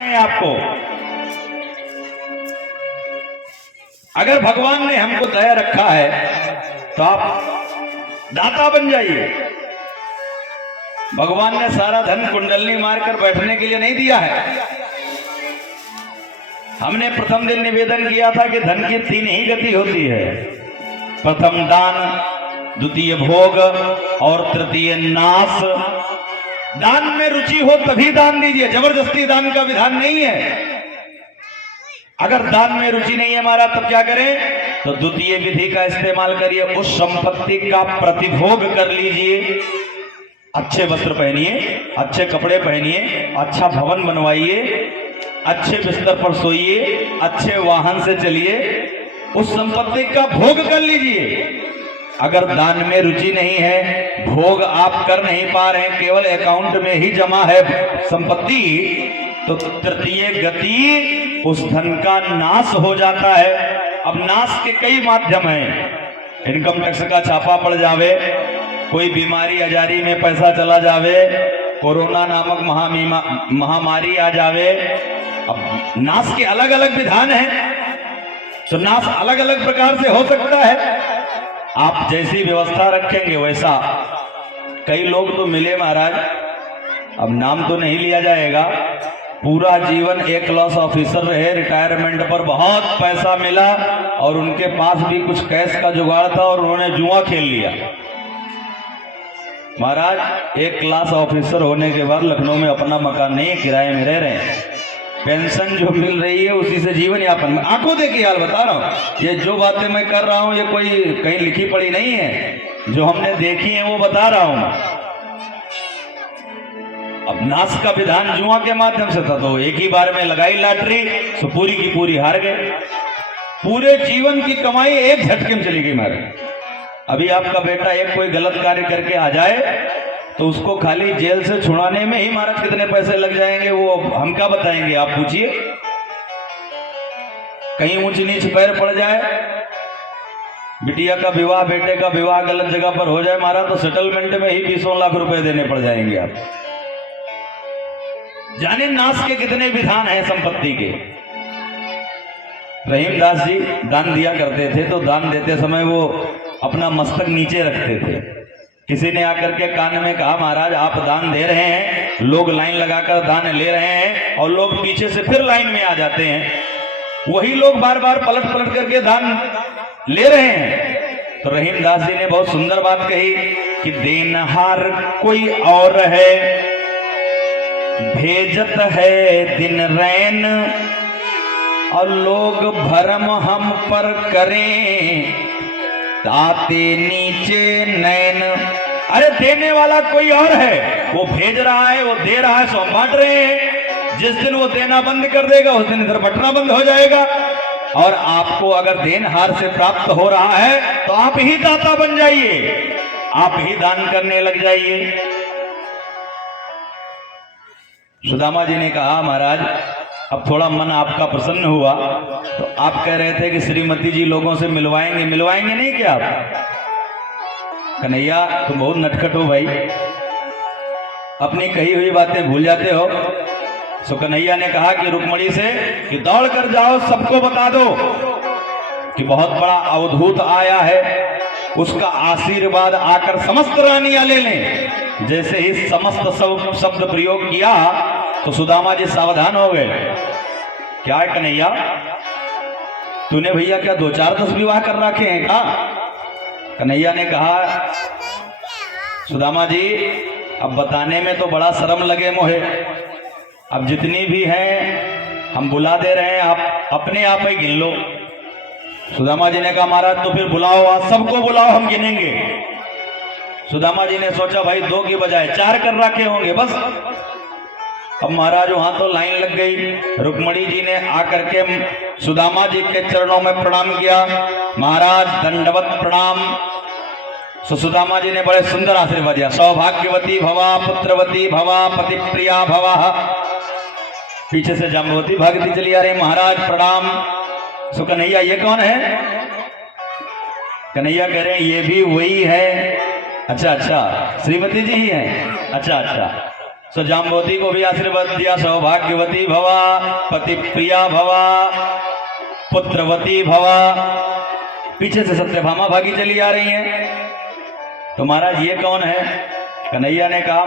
है आपको। अगर भगवान ने हमको दया रखा है तो आप दाता बन जाइए। भगवान ने सारा धन कुंडलनी मारकर बैठने के लिए नहीं दिया है। हमने प्रथम दिन निवेदन किया था कि धन की तीन ही गति होती है, प्रथम दान, द्वितीय भोग और तृतीय नाश। दान में रुचि हो तभी दान दीजिए, जबरदस्ती दान का विधान नहीं है। अगर दान में रुचि नहीं है हमारा तब क्या करें, तो द्वितीय विधि का इस्तेमाल करिए। उस संपत्ति का प्रतिभोग कर लीजिए। अच्छे वस्त्र पहनिए, अच्छे कपड़े पहनिए, अच्छा भवन बनवाइए, अच्छे बिस्तर पर सोइए, अच्छे वाहन से चलिए, उस संपत्ति का भोग कर लीजिए। अगर दान में रुचि नहीं है, भोग आप कर नहीं पा रहे हैं, केवल अकाउंट में ही जमा है संपत्ति, तो तृतीय गति उस धन का नाश हो जाता है। अब नाश के कई माध्यम हैं। इनकम टैक्स का छापा पड़ जावे, कोई बीमारी आजारी में पैसा चला जावे, कोरोना नामक महामारी आ जावे। अब नाश के अलग अलग विधान हैं, तो नाश अलग अलग प्रकार से हो सकता है। आप जैसी व्यवस्था रखेंगे वैसा। कई लोग तो मिले महाराज, अब नाम तो नहीं लिया जाएगा, पूरा जीवन एक क्लास ऑफिसर रहे, रिटायरमेंट पर बहुत पैसा मिला और उनके पास भी कुछ कैश का जुगाड़ था और उन्होंने जुआ खेल लिया। महाराज एक क्लास ऑफिसर होने के बाद लखनऊ में अपना मकान नहीं है, किराए में रह रहे हैं, पेंशन जो मिल रही है उसी से जीवन यापन। आंखों देखिए हाल बता रहा हूं, ये जो बातें मैं कर रहा हूं ये कोई कहीं लिखी पड़ी नहीं है, जो हमने देखी है वो बता रहा हूं। अब नाश का विधान जुआ के माध्यम से था, तो एक ही बार में लगाई लॉटरी तो पूरी की पूरी हार गए। पूरे जीवन की कमाई एक झटके में चली गई मारे। अभी आपका बेटा एक कोई गलत कार्य करके आ जाए तो उसको खाली जेल से छुड़ाने में ही महाराज कितने पैसे लग जाएंगे, वो हम क्या बताएंगे, आप पूछिए। कहीं ऊंच नीच पैर पड़ जाए, बिटिया का विवाह, बेटे का विवाह गलत जगह पर हो जाए महाराज, तो सेटलमेंट में ही 20 लाख रुपए देने पड़ जाएंगे आप। जाने नाश के कितने विधान हैं संपत्ति के। रहीमदास जी दान दिया करते थे, तो दान देते समय वो अपना मस्तक नीचे रखते थे। किसी ने आकर के कान में कहा, महाराज आप दान दे रहे हैं, लोग लाइन लगाकर दान ले रहे हैं और लोग पीछे से फिर लाइन में आ जाते हैं, वही लोग बार बार पलट पलट करके दान ले रहे हैं। तो रहीमदास जी ने बहुत सुंदर बात कही कि देनहार कोई और है, भेजत है दिन रैन, और लोग भरम हम पर करें, ताते नीचे नैन। अरे देने वाला कोई और है, वो भेज रहा है, वो दे रहा है, सो हम बांट रहे हैं। जिस दिन वो देना बंद कर देगा उस दिन इधर बंटना बंद हो जाएगा। और आपको अगर देनहार से प्राप्त हो रहा है तो आप ही दाता बन जाइए, आप ही दान करने लग जाइए। सुदामा जी ने कहा, महाराज अब थोड़ा मन आपका प्रसन्न हुआ, तो आप कह रहे थे कि श्रीमती जी लोगों से मिलवाएंगे, मिलवाएंगे नहीं क्या आप? कन्हैया तुम बहुत नटखट हो भाई, अपनी कही हुई बातें भूल जाते हो। सो कन्हैया ने कहा कि रुक्मणी से कि दौड़ कर जाओ, सबको बता दो कि बहुत बड़ा अवधूत आया है, उसका आशीर्वाद आकर समस्त रानियां ले लें। जैसे ही समस्त शब्द प्रयोग किया तो सुदामा जी सावधान हो गए। क्या है कन्हैया, तूने भैया क्या 2-4-10 विवाह कर रखे हैं क्या? कन्हैया ने कहा, सुदामा जी अब बताने में तो बड़ा शर्म लगे मोहे, अब जितनी भी हैं हम बुला दे रहे हैं, आप अपने आप ही गिन लो। सुदामा जी ने कहा, महाराज तो फिर बुलाओ, आज सबको बुलाओ, हम गिनेंगे। सुदामा जी ने सोचा भाई 2 की बजाय 4 कर रखे होंगे बस। अब महाराज वहां तो लाइन लग गई। रुक्मणी जी ने आकर के सुदामा जी के चरणों में प्रणाम किया, महाराज दंडवत प्रणाम। सुदामा जी ने बड़े सुंदर आशीर्वाद दिया, सौभाग्यवती भवा, पुत्रवती भवा, पति प्रिया भवा। पीछे से जाम्बवती भागती चली आ रही, महाराज प्रणाम। सो कन्हैया ये कौन है? कन्हैया कह रहे हैं ये भी वही है। अच्छा अच्छा, श्रीमती जी ही हैं, अच्छा अच्छा। सो जाम्बवती को भी आशीर्वाद दिया, सौभाग्यवती भवा, पति प्रिया भवा, पुत्रवती भवा। पीछे से सत्यभामा भागी चली आ रही हैं। तो महाराज ये कौन है? कन्हैया ने कहा